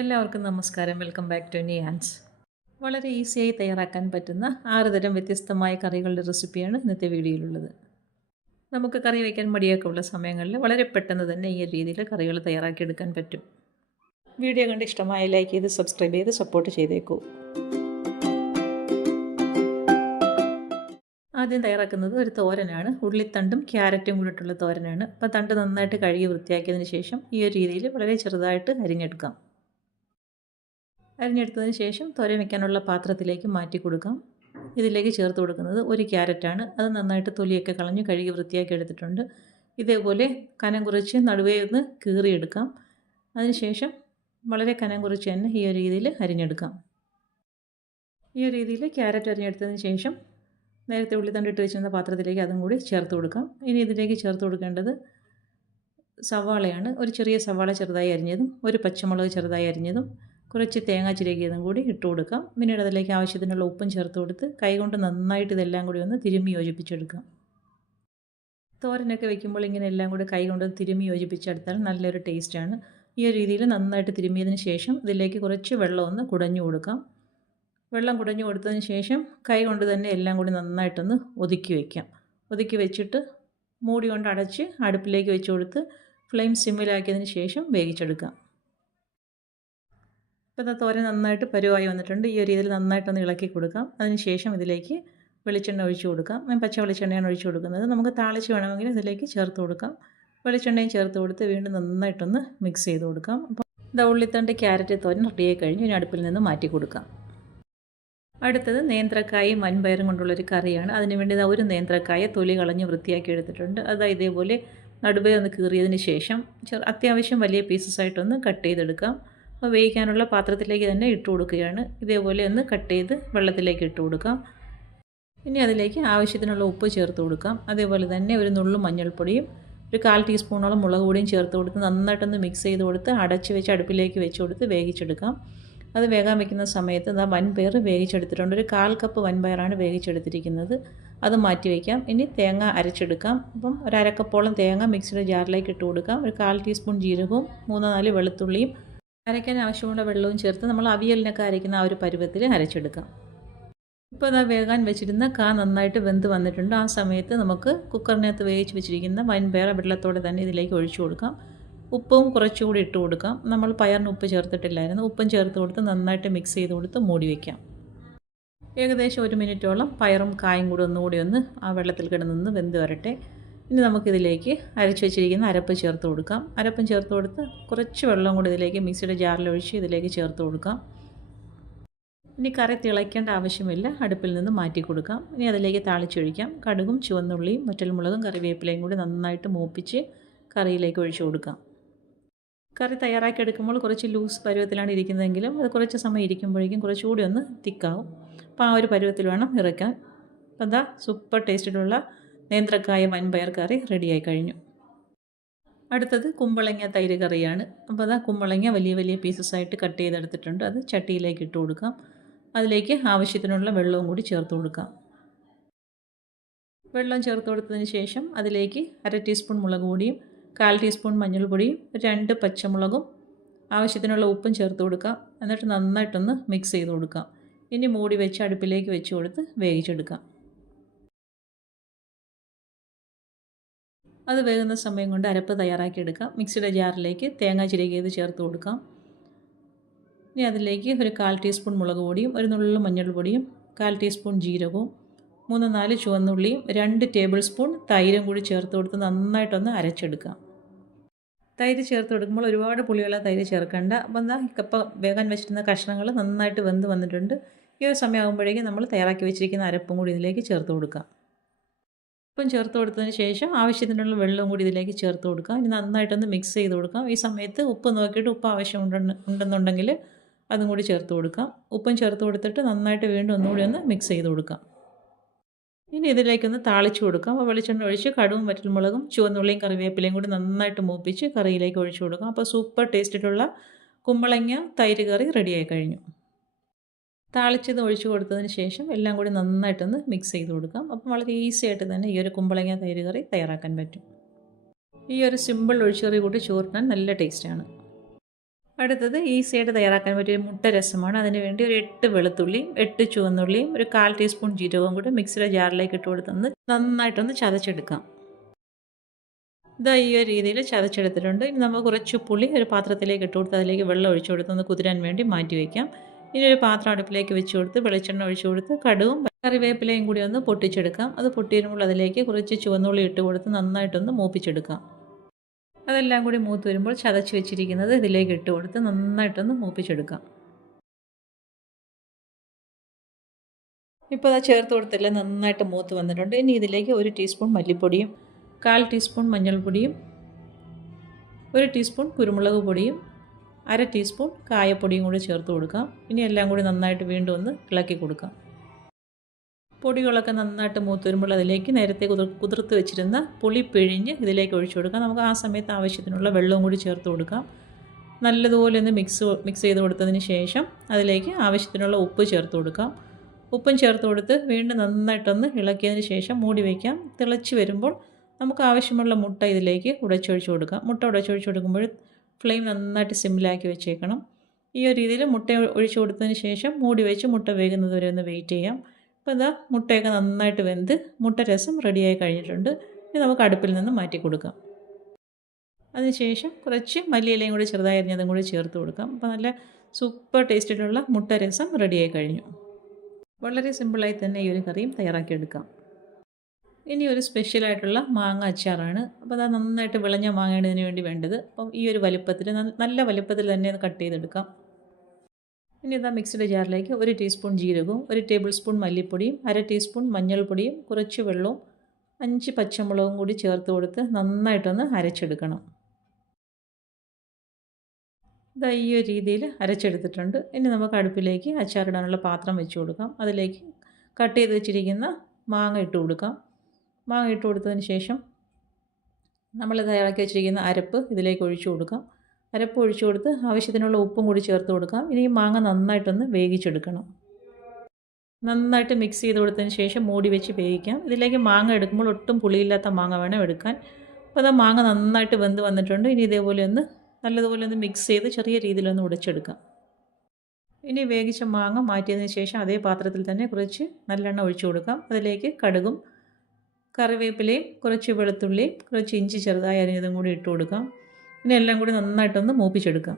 എല്ലാവർക്കും നമസ്കാരം. Welcome back to നിയാൻസ്. വളരെ ഈസിയായി തയ്യാറാക്കാൻ പറ്റുന്ന 6 തരം വ്യത്യസ്തമായ കറികളുടെ റെസിപ്പിയാണ് ഇന്നത്തെ വീഡിയോയിലുള്ളത്. നമുക്ക് കറി വയ്ക്കാൻ മടിയൊക്കെ ഉള്ള സമയങ്ങളിൽ വളരെ പെട്ടെന്ന് തന്നെ ഈ രീതിയിൽ കറികൾ തയ്യാറാക്കിയെടുക്കാൻ പറ്റും. വീഡിയോ കണ്ട് ഇഷ്ടമായ ലൈക്ക് ചെയ്ത് സബ്സ്ക്രൈബ് ചെയ്ത് സപ്പോർട്ട് ചെയ്തേക്കൂ. ആദ്യം തയ്യാറാക്കുന്നത് ഒരു തോരനാണ്. ഉള്ളിത്തണ്ടും ക്യാരറ്റും കൂടിയിട്ടുള്ള തോരനാണ്. അപ്പോൾ തണ്ട് നന്നായിട്ട് കഴുകി വൃത്തിയാക്കിയതിന് ശേഷം ഈ ഒരു രീതിയിൽ വളരെ ചെറുതായിട്ട് അരിഞ്ഞെടുക്കാം. അരിഞ്ഞെടുത്തതിന് ശേഷം തോരൻ വയ്ക്കാനുള്ള പാത്രത്തിലേക്ക് മാറ്റി കൊടുക്കാം. ഇതിലേക്ക് ചേർത്ത് കൊടുക്കുന്നത് ഒരു ക്യാരറ്റാണ്. അത് നന്നായിട്ട് തൊലിയൊക്കെ കളഞ്ഞ് കഴുകി വൃത്തിയാക്കി എടുത്തിട്ടുണ്ട്. ഇതേപോലെ കനം കുറച്ച് നടുവേ ഒന്ന് കീറിയെടുക്കാം. അതിനുശേഷം വളരെ കനം കുറച്ച് തന്നെ ഈ ഒരു രീതിയിൽ അരിഞ്ഞെടുക്കാം. ഈ ഒരു രീതിയിൽ ക്യാരറ്റ് അരിഞ്ഞെടുത്തതിന് ശേഷം നേരത്തെ ഉള്ളിത്തണ്ടിട്ട് വെച്ചിരുന്ന പാത്രത്തിലേക്ക് അതും കൂടി ചേർത്ത് കൊടുക്കാം. ഇനി ഇതിലേക്ക് ചേർത്ത് കൊടുക്കേണ്ടത് സവാളയാണ്. ഒരു ചെറിയ സവാള ചെറുതായി അരിഞ്ഞതും ഒരു പച്ചമുളക് ചെറുതായി അരിഞ്ഞതും കുറച്ച് തേങ്ങ ചിരകിയതും കൂടി ഇട്ട് കൊടുക്കാം. പിന്നീട് അതിലേക്ക് ആവശ്യത്തിനുള്ള ഉപ്പും ചേർത്ത് കൊടുത്ത് കൈകൊണ്ട് നന്നായിട്ട് ഇതെല്ലാം കൂടി ഒന്ന് തിരുമ്മി യോജിപ്പിച്ചെടുക്കാം. തോരനൊക്കെ വെക്കുമ്പോൾ ഇങ്ങനെ എല്ലാം കൂടി കൈകൊണ്ട് തിരുമ്മി യോജിപ്പിച്ചെടുത്താൽ നല്ലൊരു ടേസ്റ്റാണ്. ഈ ഒരു രീതിയിൽ നന്നായിട്ട് തിരുമ്മിയതിന് ശേഷം ഇതിലേക്ക് കുറച്ച് വെള്ളം ഒന്ന് കുടഞ്ഞു കൊടുക്കാം. വെള്ളം കുടഞ്ഞു കൊടുത്തതിന് ശേഷം കൈ കൊണ്ട് തന്നെ എല്ലാം കൂടി നന്നായിട്ടൊന്ന് ഒതുക്കി വയ്ക്കാം. ഒതുക്കി വെച്ചിട്ട് മൂടി കൊണ്ട് അടച്ച് അടുപ്പിലേക്ക് വെച്ച് കൊടുത്ത് ഫ്ലെയിം സിമ്മിലാക്കിയതിന് ശേഷം വേവിച്ചെടുക്കാം. ഇപ്പോൾ തോരൻ നന്നായിട്ട് പരുവായി വന്നിട്ടുണ്ട്. ഈ ഒരു രീതിയിൽ നന്നായിട്ടൊന്ന് ഇളക്കി കൊടുക്കാം. അതിനുശേഷം ഇതിലേക്ക് വെളിച്ചെണ്ണ ഒഴിച്ചു കൊടുക്കാം. ഞാൻ പച്ച വെളിച്ചെണ്ണയാണ് ഒഴിച്ചു കൊടുക്കുന്നത്. നമുക്ക് താളിച്ച് വേണമെങ്കിൽ ഇതിലേക്ക് ചേർത്ത് കൊടുക്കാം. വെളിച്ചെണ്ണയും ചേർത്ത് കൊടുത്ത് വീണ്ടും നന്നായിട്ടൊന്ന് മിക്സ് ചെയ്ത് കൊടുക്കാം. അപ്പോൾ ഉള്ളിത്തണ്ട് ക്യാരറ്റ് തോരൻ റെഡിയായി കഴിഞ്ഞ് ഇനി അടുപ്പിൽ നിന്ന് മാറ്റി കൊടുക്കാം. അടുത്തത് നേന്ത്രക്കായും വൻപയറും കൊണ്ടുള്ളൊരു കറിയാണ്. അതിനുവേണ്ടി ഒരു നേന്ത്രക്കായ തൊലി കളഞ്ഞ് വൃത്തിയാക്കി എടുത്തിട്ടുണ്ട്. ഇതേപോലെ നടുവേ ഒന്ന് കീറിയതിന് ശേഷം അത്യാവശ്യം വലിയ പീസസ് ആയിട്ടൊന്ന് കട്ട് ചെയ്തെടുക്കാം. അപ്പോൾ വേവിക്കാനുള്ള പാത്രത്തിലേക്ക് തന്നെ ഇട്ട് കൊടുക്കുകയാണ്. ഇതേപോലെ ഒന്ന് കട്ട് ചെയ്ത് വെള്ളത്തിലേക്ക് ഇട്ട് കൊടുക്കാം. ഇനി അതിലേക്ക് ആവശ്യത്തിനുള്ള ഉപ്പ് ചേർത്ത് കൊടുക്കാം. അതേപോലെ തന്നെ ഒരു നുള്ളു മഞ്ഞൾപ്പൊടിയും ഒരു 1/4 ടീസ്പൂണോളം മുളക് പൊടിയും ചേർത്ത് കൊടുത്ത് നന്നായിട്ടൊന്ന് മിക്സ് ചെയ്ത് കൊടുത്ത് അടച്ച് വെച്ച് അടുപ്പിലേക്ക് വെച്ച് കൊടുത്ത് വേവിച്ചെടുക്കാം. അത് വേകാൻ വയ്ക്കുന്ന സമയത്ത് വൻപയർ വേവിച്ചെടുത്തിട്ടുണ്ട്. ഒരു 1/4 കപ്പ് വൻപയറാണ് വേവിച്ചെടുത്തിരിക്കുന്നത്. അത് മാറ്റി വയ്ക്കാം. ഇനി തേങ്ങ അരച്ചെടുക്കാം. അപ്പം ഒരു അരക്കപ്പോളം തേങ്ങ മിക്സിയുടെ ജാറിലേക്ക് ഇട്ട് കൊടുക്കാം. ഒരു 1/4 ടീസ്പൂൺ ജീരകവും 3-4 വെളുത്തുള്ളിയും അരയ്ക്കാൻ ആവശ്യമുള്ള വെള്ളവും ചേർത്ത് നമ്മൾ അവിയലിനൊക്കെ അരയ്ക്കുന്ന ആ ഒരു പരുവത്തിൽ അരച്ചെടുക്കാം. ഇപ്പോൾ വേകാൻ വെച്ചിരുന്ന നന്നായിട്ട് വെന്ത് വന്നിട്ടുണ്ട്. ആ സമയത്ത് നമുക്ക് കുക്കറിനകത്ത് വേവിച്ച് വെച്ചിരിക്കുന്ന വൻപയർ വെള്ളത്തോടെ തന്നെ ഇതിലേക്ക് ഒഴിച്ചു കൊടുക്കാം. ഉപ്പും കുറച്ചുകൂടി ഇട്ട് കൊടുക്കാം. നമ്മൾ പയറിന് ഉപ്പ് ചേർത്തിട്ടില്ലായിരുന്നു. ഉപ്പും ചേർത്ത് കൊടുത്ത് നന്നായിട്ട് മിക്സ് ചെയ്ത് കൊടുത്ത് മൂടി വയ്ക്കാം. ഏകദേശം 1 മിനിറ്റോളം പയറും കായും കൂടി ഒന്നുകൂടി ആ വെള്ളത്തിൽ കിടന്നൊന്ന് വെന്ത് വരട്ടെ. ഇനി നമുക്കിതിലേക്ക് അരച്ച് വെച്ചിരിക്കുന്ന അരപ്പ് ചേർത്ത് കൊടുക്കാം. അരപ്പും ചേർത്ത് കൊടുത്ത് കുറച്ച് വെള്ളം കൂടി ഇതിലേക്ക് മിക്സിയുടെ ജാറിലൊഴിച്ച് ഇതിലേക്ക് ചേർത്ത് കൊടുക്കാം. ഇനി കറി തിളയ്ക്കേണ്ട ആവശ്യമില്ല. അടുപ്പിൽ നിന്ന് മാറ്റി കൊടുക്കാം. ഇനി അതിലേക്ക് താളിച്ചൊഴിക്കാം. കടുകും ചുവന്നുള്ളിയും വറ്റൽമുളകും കറിവേപ്പിലയും കൂടി നന്നായിട്ട് മൂപ്പിച്ച് കറിയിലേക്ക് ഒഴിച്ചു കൊടുക്കാം. കറി തയ്യാറാക്കിയെടുക്കുമ്പോൾ കുറച്ച് ലൂസ് പരുവത്തിലാണ് ഇരിക്കുന്നതെങ്കിലും അത് കുറച്ച് സമയം ഇരിക്കുമ്പോഴേക്കും കുറച്ചുകൂടി ഒന്ന് തിക്കാവും. അപ്പോൾ ആ ഒരു പരുവത്തിൽ വേണം ഇറക്കാൻ. അപ്പോൾ സൂപ്പർ ടേസ്റ്റിലുള്ള നേന്ത്രക്കായ വൻപയർ കറി റെഡിയായി കഴിഞ്ഞു. അടുത്തത് കുമ്പളങ്ങ തൈര് കറിയാണ്. അപ്പോൾ കുമ്പളങ്ങ വലിയ വലിയ പീസസായിട്ട് കട്ട് ചെയ്തെടുത്തിട്ടുണ്ട്. അത് ചട്ടിയിലേക്ക് ഇട്ട് കൊടുക്കാം. അതിലേക്ക് ആവശ്യത്തിനുള്ള വെള്ളവും കൂടി ചേർത്ത് കൊടുക്കാം. വെള്ളം ചേർത്ത് കൊടുത്തതിന് ശേഷം അതിലേക്ക് 1/2 ടീസ്പൂൺ മുളക് പൊടിയും 1/4 ടീസ്പൂൺ മഞ്ഞൾപ്പൊടിയും 2 പച്ചമുളകും ആവശ്യത്തിനുള്ള ഉപ്പും ചേർത്ത് കൊടുക്കാം. എന്നിട്ട് നന്നായിട്ടൊന്ന് മിക്സ് ചെയ്ത് കൊടുക്കാം. ഇനി മൂടി വെച്ച് അടുപ്പിലേക്ക് വെച്ച് കൊടുത്ത് വേവിച്ചെടുക്കാം. അത് വേകുന്ന സമയം കൊണ്ട് അരപ്പ് തയ്യാറാക്കിയെടുക്കാം. മിക്സിയുടെ ജാറിലേക്ക് തേങ്ങ ചിരകിയത് ചേർത്ത് കൊടുക്കാം. ഇനി അതിലേക്ക് ഒരു 1/4 ടീസ്പൂൺ മുളക് പൊടിയും ഒരു നുള്ളു മഞ്ഞൾപ്പൊടിയും 1/4 ടീസ്പൂൺ ജീരകവും 3-4 ചുവന്നുള്ളിയും 2 ടേബിൾ സ്പൂൺ തൈരും കൂടി ചേർത്ത് കൊടുത്ത് നന്നായിട്ടൊന്ന് അരച്ചെടുക്കാം. തൈര് ചേർത്ത് കൊടുക്കുമ്പോൾ ഒരുപാട് പുളിയുള്ള തൈര് ചേർക്കേണ്ട. അപ്പം ഇപ്പോൾ വേകാൻ വെച്ചിരുന്ന കഷ്ണങ്ങൾ നന്നായിട്ട് വെന്ത് വന്നിട്ടുണ്ട്. ഈ ഒരു സമയമാകുമ്പോഴേക്കും നമ്മൾ തയ്യാറാക്കി വെച്ചിരിക്കുന്ന അരപ്പും കൂടി ഇതിലേക്ക് ചേർത്ത് കൊടുക്കാം. ഉപ്പും ചേർത്ത് കൊടുത്തതിന് ശേഷം ആവശ്യത്തിനുള്ള വെള്ളവും കൂടി ഇതിലേക്ക് ചേർത്ത് കൊടുക്കാം. ഇനി നന്നായിട്ടൊന്ന് മിക്സ് ചെയ്ത് കൊടുക്കാം. ഈ സമയത്ത് ഉപ്പ് നോക്കിയിട്ട് ഉപ്പ് ഉണ്ടെന്നുണ്ടെങ്കിൽ അതും കൂടി ചേർത്ത് കൊടുക്കാം. ഉപ്പും ചേർത്ത് കൊടുത്തിട്ട് നന്നായിട്ട് വീണ്ടും ഒന്നുകൂടി ഒന്ന് മിക്സ് ചെയ്ത് കൊടുക്കാം. ഇനി ഇതിലേക്കൊന്ന് താളിച്ച് കൊടുക്കാം. അപ്പോൾ വെളിച്ചെണ്ണ ഒഴിച്ച് കടുവും വറ്റൽമുളകും ചുവന്നുള്ളിയും കറിവേപ്പിലയും കൂടി നന്നായിട്ട് മൂപ്പിച്ച് കറിയിലേക്ക് ഒഴിച്ചു കൊടുക്കാം. അപ്പോൾ സൂപ്പർ ടേസ്റ്റിലുള്ള കുമ്പളങ്ങ തൈര് കറി റെഡിയായി കഴിഞ്ഞു. താളിച്ചത് ഒഴിച്ചു കൊടുത്തതിന് ശേഷം എല്ലാം കൂടി നന്നായിട്ടൊന്ന് മിക്സ് ചെയ്ത് കൊടുക്കാം. അപ്പം വളരെ ഈസി ആയിട്ട് തന്നെ ഈ ഒരു കുമ്പളങ്ങ തൈര് കറി തയ്യാറാക്കാൻ പറ്റും. ഈ ഒരു സിമ്പിൾ ഒഴിച്ചുകറി കൂട്ടി ചോറിനാൻ നല്ല ടേസ്റ്റാണ്. അടുത്തത് ഈസിയായിട്ട് തയ്യാറാക്കാൻ പറ്റിയ മുട്ട രസമാണ്. അതിന് വേണ്ടി ഒരു 8 വെളുത്തുള്ളിയും 8 ചുവന്നുള്ളിയും ഒരു 1/4 ടീസ്പൂൺ ജീരകവും കൂടി മിക്സിയുടെ ജാറിലേക്ക് ഇട്ട് കൊടുത്തൊന്ന് നന്നായിട്ടൊന്ന് ചതച്ചെടുക്കാം. ഇതാ ഈ ഒരു രീതിയിൽ ചതച്ചെടുത്തിട്ടുണ്ട്. ഇനി നമ്മൾ കുറച്ച് പുളി ഒരു പാത്രത്തിലേക്ക് ഇട്ട് കൊടുത്ത് അതിലേക്ക് വെള്ളം ഒഴിച്ചു കൊടുത്ത് ഒന്ന് കുതിരാൻ വേണ്ടി മാറ്റി വയ്ക്കാം. ഇനി ഒരു പാത്രം അടുപ്പിലേക്ക് വെച്ച് കൊടുത്ത് വെളിച്ചെണ്ണ ഒഴിച്ചു കൊടുത്ത് കടുകും കറിവേപ്പിലയും കൂടി ഒന്ന് പൊട്ടിച്ചെടുക്കാം. അത് പൊട്ടി വരുമ്പോൾ അതിലേക്ക് കുറച്ച് ചുവന്നുള്ളി ഇട്ട് കൊടുത്ത് നന്നായിട്ടൊന്ന് മൂപ്പിച്ചെടുക്കാം. അതെല്ലാം കൂടി മൂത്ത് വരുമ്പോൾ ചതച്ച് വെച്ചിരിക്കുന്നത് ഇതിലേക്ക് ഇട്ട് കൊടുത്ത് നന്നായിട്ടൊന്ന് മൂപ്പിച്ചെടുക്കാം. ഇപ്പോൾ അത് ചേർത്ത് കൊടുത്തെല്ലാം നന്നായിട്ട് മൂത്ത് വന്നിട്ടുണ്ട്. ഇനി ഇതിലേക്ക് 1 ടീസ്പൂൺ മല്ലിപ്പൊടിയും 1/4 ടീസ്പൂൺ മഞ്ഞൾപ്പൊടിയും 1 ടീസ്പൂൺ കുരുമുളക് പൊടിയും 1/2 ടീസ്പൂൺ കായപ്പൊടിയും കൂടി ചേർത്ത് കൊടുക്കാം. ഇനി എല്ലാം കൂടി നന്നായിട്ട് വീണ്ടും ഒന്ന് ഇളക്കി കൊടുക്കാം. പൊടികളൊക്കെ നന്നായിട്ട് മൂത്ത് വരുമ്പോൾ അതിലേക്ക് നേരത്തെ കുതിർത്ത് വെച്ചിരുന്ന പുളി പിഴിഞ്ഞ് ഇതിലേക്ക് ഒഴിച്ചു കൊടുക്കാം. നമുക്ക് ആ സമയത്ത് ആവശ്യത്തിനുള്ള വെള്ളവും കൂടി ചേർത്ത് കൊടുക്കാം. നല്ലതുപോലെ ഒന്ന് മിക്സ് ചെയ്ത് കൊടുത്തതിന് ശേഷം അതിലേക്ക് ആവശ്യത്തിനുള്ള ഉപ്പ് ചേർത്ത് കൊടുക്കാം. ഉപ്പും ചേർത്ത് കൊടുത്ത് വീണ്ടും നന്നായിട്ടൊന്ന് ഇളക്കിയതിന് ശേഷം മൂടി വയ്ക്കാം. തിളച്ച് വരുമ്പോൾ നമുക്ക് ആവശ്യമുള്ള മുട്ട ഇതിലേക്ക് ഉടച്ചൊഴിച്ച് കൊടുക്കാം. മുട്ട ഉടച്ചൊഴിച്ച് കൊടുക്കുമ്പോൾ ഫ്ലെയിം നന്നായിട്ട് സിമ്മിലാക്കി വെച്ചേക്കണം. ഈ ഒരു രീതിയിൽ മുട്ട ഒഴിച്ച് കൊടുത്തതിന് ശേഷം മൂടി വെച്ച് മുട്ട വേകുന്നത് വരെ ഒന്ന് വെയിറ്റ് ചെയ്യാം. അപ്പോൾ ഇതാ മുട്ടയൊക്കെ നന്നായിട്ട് വെന്ത് മുട്ട രസം റെഡിയായി കഴിഞ്ഞിട്ടുണ്ട്. ഇനി നമുക്ക് അടുപ്പിൽ നിന്ന് മാറ്റി കൊടുക്കാം. അതിനുശേഷം കുറച്ച് മല്ലിയിലയും കൂടി ചെറുതായി അരിഞ്ഞതും കൂടി ചേർത്ത് കൊടുക്കാം. അപ്പോൾ നല്ല സൂപ്പർ ടേസ്റ്റിലുള്ള മുട്ട രസം റെഡിയായി കഴിഞ്ഞു. വളരെ സിമ്പിളായി തന്നെ ഈ ഒരു കറിയും തയ്യാറാക്കിയെടുക്കാം. ഇനി ഒരു സ്പെഷ്യലായിട്ടുള്ള മാങ്ങ അച്ചാറാണ്. അപ്പോൾ അത് നന്നായിട്ട് വിളഞ്ഞ മാങ്ങയാണ് ഇതിന് വേണ്ടി വേണ്ടത്. അപ്പം ഈ ഒരു വലുപ്പത്തിൽ നല്ല വലുപ്പത്തിൽ തന്നെ അത് കട്ട് ചെയ്തെടുക്കാം. ഇനി ഇതാ മിക്സിയുടെ ജാറിലേക്ക് 1 ടീസ്പൂൺ ജീരകവും 1 ടേബിൾ സ്പൂൺ മല്ലിപ്പൊടിയും 1/2 ടീസ്പൂൺ മഞ്ഞൾപ്പൊടിയും കുറച്ച് വെള്ളവും 5 പച്ചമുളകും കൂടി ചേർത്ത് കൊടുത്ത് നന്നായിട്ടൊന്ന് അരച്ചെടുക്കണം. ഇതാ ഈ ഒരു രീതിയിൽ അരച്ചെടുത്തിട്ടുണ്ട്. ഇനി നമുക്ക് അടുപ്പിലേക്ക് അച്ചാറിടാനുള്ള പാത്രം വെച്ച് കൊടുക്കാം. അതിലേക്ക് കട്ട് ചെയ്ത് വെച്ചിരിക്കുന്ന മാങ്ങ ഇട്ട് കൊടുക്കാം. മാങ്ങ ഇട്ട് കൊടുത്തതിന് ശേഷം നമ്മൾ തയ്യാറാക്കി വെച്ചിരിക്കുന്ന അരപ്പ് ഇതിലേക്ക് ഒഴിച്ചു കൊടുക്കാം. അരപ്പ് ഒഴിച്ചു കൊടുത്ത് ആവശ്യത്തിനുള്ള ഉപ്പും കൂടി ചേർത്ത് കൊടുക്കാം. ഇനി ഈ മാങ്ങ നന്നായിട്ടൊന്ന് വേവിച്ചെടുക്കണം. നന്നായിട്ട് മിക്സ് ചെയ്ത് കൊടുത്തതിന് ശേഷം മൂടി വെച്ച് വേവിക്കാം. ഇതിലേക്ക് മാങ്ങ എടുക്കുമ്പോൾ ഒട്ടും പുളിയില്ലാത്ത മാങ്ങ വേണം എടുക്കാൻ. അപ്പോൾ അത് മാങ്ങ നന്നായിട്ട് വെന്ത് വന്നിട്ടുണ്ട്. ഇനി ഇതേപോലെ ഒന്ന് നല്ലതുപോലെ ഒന്ന് മിക്സ് ചെയ്ത് ചെറിയ രീതിയിലൊന്ന് ഉടച്ചെടുക്കാം. ഇനി വേവിച്ച മാങ്ങ മാറ്റിയതിന് ശേഷം അതേ പാത്രത്തിൽ തന്നെ കുറച്ച് നല്ലെണ്ണ ഒഴിച്ചു കൊടുക്കാം. അതിലേക്ക് കടുകും കറിവേപ്പിലയും കുറച്ച് വെളുത്തുള്ളിയും കുറച്ച് ഇഞ്ചി ചെറുതായി അരിഞ്ഞതും കൂടി ഇട്ട് കൊടുക്കാം. ഇനി എല്ലാം കൂടി നന്നായിട്ടൊന്ന് മൂപ്പിച്ചെടുക്കാം.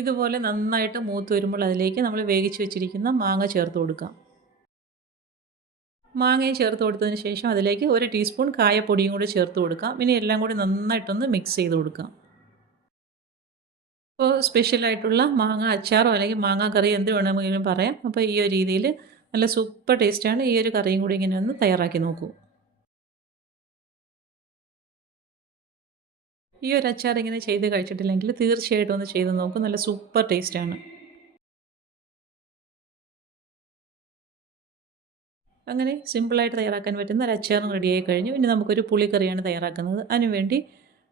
ഇതുപോലെ നന്നായിട്ട് മൂത്ത് വരുമ്പോൾ അതിലേക്ക് നമ്മൾ വേവിച്ച് വെച്ചിരിക്കുന്ന മാങ്ങ ചേർത്ത് കൊടുക്കാം. മാങ്ങയും ചേർത്ത് കൊടുത്തതിന് ശേഷം അതിലേക്ക് 1 ടീസ്പൂൺ കായപ്പൊടിയും കൂടി ചേർത്ത് കൊടുക്കാം. ഇനി എല്ലാം കൂടി നന്നായിട്ടൊന്ന് മിക്സ് ചെയ്ത് കൊടുക്കാം. അപ്പോൾ സ്പെഷ്യലായിട്ടുള്ള മാങ്ങ അച്ചാറോ അല്ലെങ്കിൽ മാങ്ങ കറി എന്ത് വേണമെങ്കിലും പറയാം. അപ്പോൾ ഈ ഒരു രീതിയിൽ നല്ല സൂപ്പർ ടേസ്റ്റാണ്. ഈ ഒരു കറിയും കൂടി ഇങ്ങനെ ഒന്ന് തയ്യാറാക്കി നോക്കൂ. ഈ ഒരു അച്ചാർ ഇങ്ങനെ ചെയ്ത് കഴിച്ചിട്ടില്ലെങ്കിൽ തീർച്ചയായിട്ടും ഒന്ന് ചെയ്ത് നോക്കൂ. നല്ല സൂപ്പർ ടേസ്റ്റാണ്. അങ്ങനെ സിമ്പിളായിട്ട് തയ്യാറാക്കാൻ പറ്റുന്ന ഒരു അച്ചാറും റെഡിയായി കഴിഞ്ഞു. ഇനി നമുക്കൊരു പുളിക്കറിയാണ് തയ്യാറാക്കുന്നത്. അതിനുവേണ്ടി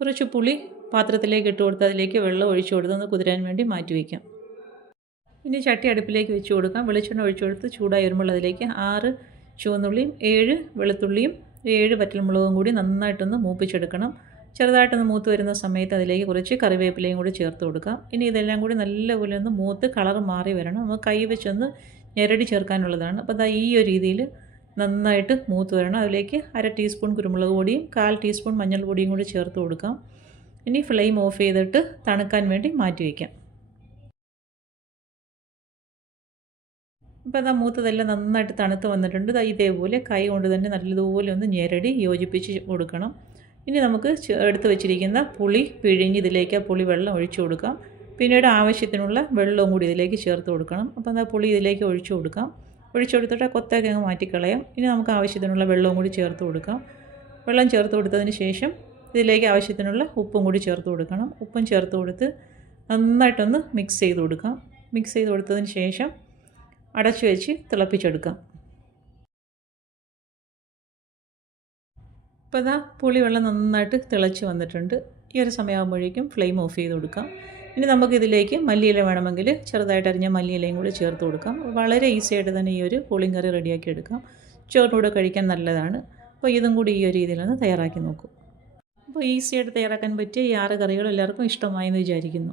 കുറച്ച് പുളി പാത്രത്തിലേക്ക് ഇട്ട് കൊടുത്ത് അതിലേക്ക് വെള്ളം ഒഴിച്ചു കൊടുത്ത് ഒന്ന് കുതിരാൻ വേണ്ടി മാറ്റി വയ്ക്കാം. ഇനി ചട്ടി അടുപ്പിലേക്ക് വെച്ച് കൊടുക്കാം. വെളിച്ചെണ്ണ ഒഴിച്ചു കൊടുത്ത് ചൂടായി വരുമ്പോൾ അതിലേക്ക് 6 ചുവന്നുള്ളിയും 7 വെളുത്തുള്ളിയും 7 വറ്റൽമുളകും കൂടി നന്നായിട്ടൊന്ന് മൂപ്പിച്ചെടുക്കണം. ചെറുതായിട്ടൊന്ന് മൂത്ത് വരുന്ന സമയത്ത് അതിലേക്ക് കുറച്ച് കറിവേപ്പിലയും കൂടി ചേർത്ത് കൊടുക്കാം. ഇനി ഇതെല്ലാം കൂടി നല്ലപോലെ ഒന്ന് മൂത്ത് കളർ മാറി വരണം. നമുക്ക് കൈ വെച്ചൊന്ന് ഞെരടി ചേർക്കാനുള്ളതാണ്. അപ്പോൾ അതാ ഈ ഒരു രീതിയിൽ നന്നായിട്ട് മൂത്ത് വരണം. അതിലേക്ക് 1/2 ടീസ്പൂൺ കുരുമുളക് പൊടിയും 1/4 ടീസ്പൂൺ മഞ്ഞൾപ്പൊടിയും കൂടി ചേർത്ത് കൊടുക്കാം. ഇനി ഫ്ലെയിം ഓഫ് ചെയ്തിട്ട് തണുക്കാൻ വേണ്ടി മാറ്റി വയ്ക്കാം. ഇപ്പോൾ അതാ മൂത്തതെല്ലാം നന്നായിട്ട് തണുത്ത് വന്നിട്ടുണ്ട്. ഇതേപോലെ കൈ കൊണ്ട് തന്നെ നല്ലതുപോലെ ഒന്ന് ഞെരടി യോജിപ്പിച്ച് കൊടുക്കണം. ഇനി നമുക്ക് എടുത്ത് വെച്ചിരിക്കുന്ന പുളി പിഴിഞ്ഞ് ഇതിലേക്ക് പുളി വെള്ളം ഒഴിച്ചു കൊടുക്കാം. പിന്നീട് ആവശ്യത്തിനുള്ള വെള്ളവും കൂടി ഇതിലേക്ക് ചേർത്ത് കൊടുക്കണം. അപ്പോൾ എന്താ പുളി ഇതിലേക്ക് ഒഴിച്ചു കൊടുക്കാം. ഒഴിച്ചു കൊടുത്തിട്ട് കൊത്തൊക്കെ അങ്ങ് മാറ്റിക്കളയാം. ഇനി നമുക്ക് ആവശ്യത്തിനുള്ള വെള്ളവും കൂടി ചേർത്ത് കൊടുക്കാം. വെള്ളം ചേർത്ത് കൊടുത്തതിന് ശേഷം ഇതിലേക്ക് ആവശ്യത്തിനുള്ള ഉപ്പും കൂടി ചേർത്ത് കൊടുക്കണം. ഉപ്പും ചേർത്ത് കൊടുത്ത് നന്നായിട്ടൊന്ന് മിക്സ് ചെയ്ത് കൊടുക്കാം. മിക്സ് ചെയ്ത് കൊടുത്തതിന് ശേഷം അടച്ചു വെച്ച് തിളപ്പിച്ചെടുക്കാം. ഇപ്പോൾ ഇതാ പുളിവെള്ളം നന്നായിട്ട് തിളച്ച് വന്നിട്ടുണ്ട്. ഈ ഒരു സമയമാകുമ്പോഴേക്കും ഫ്ലെയിം ഓഫ് ചെയ്ത് കൊടുക്കാം. ഇനി നമുക്കിതിലേക്ക് മല്ലിയില വേണമെങ്കിൽ ചെറുതായിട്ട് അരിഞ്ഞ മല്ലിയിലയും കൂടി ചേർത്ത് കൊടുക്കാം. വളരെ ഈസി ആയിട്ട് തന്നെ ഈ ഒരു പുളിങ്കറി റെഡിയാക്കി എടുക്കാം. ചോറിനൂടെ കഴിക്കാൻ നല്ലതാണ്. അപ്പോൾ ഇതും കൂടി ഈ ഒരു രീതിയിലൊന്ന് തയ്യാറാക്കി നോക്കൂ. അപ്പോൾ ഈസിയായിട്ട് തയ്യാറാക്കാൻ പറ്റിയ ഈ 6 കറികളും എല്ലാവർക്കും ഇഷ്ടമായെന്ന് വിചാരിക്കുന്നു.